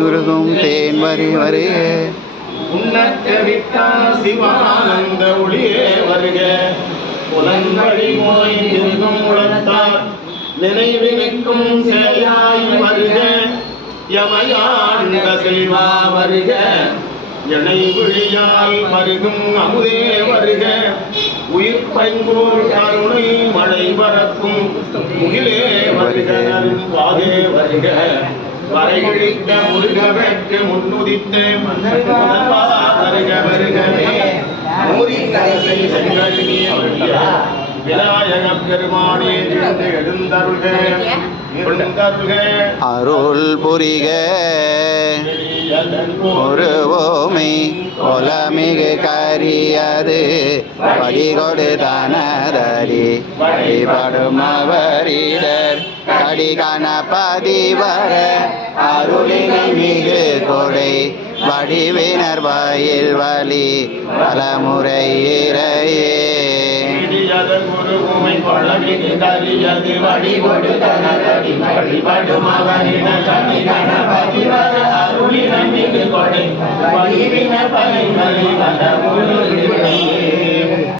உருகும் தேன் வரி வருக உன்னத்தவிட்டா சிவானந்த ஒளியே வருக புலன்வழி மோய்ந்திருக்கும் உளத்தார் நினைவினுக்கும் சேயாய் வருக யமயாண்ட செல்வா வருக எனை விழியால் வருகும் அமுதே வருக உயிர் பைங்கோர் கருணை மழை பரப்பும் முகிலே வருக வாதே வருக வரைகிழித்த முருக வெட்டு முன்னுதித்த வருக வருகவே மூரி கரசை செங்கழிய விநாயக பெருமானே எழுந்தருள்க அருள் புரிக ஒருவோமை கொலமிகு கரியது படிகொடு தனதடி வழிபடும் அவரிடர் கடி கணபதி வர அருளினை மிகு கொடை வடிவினர் வாயில் வழி பலமுறை இறையே வழிபடு தனதடி வழிபடும் அவரிடர் கடி கணபதி வர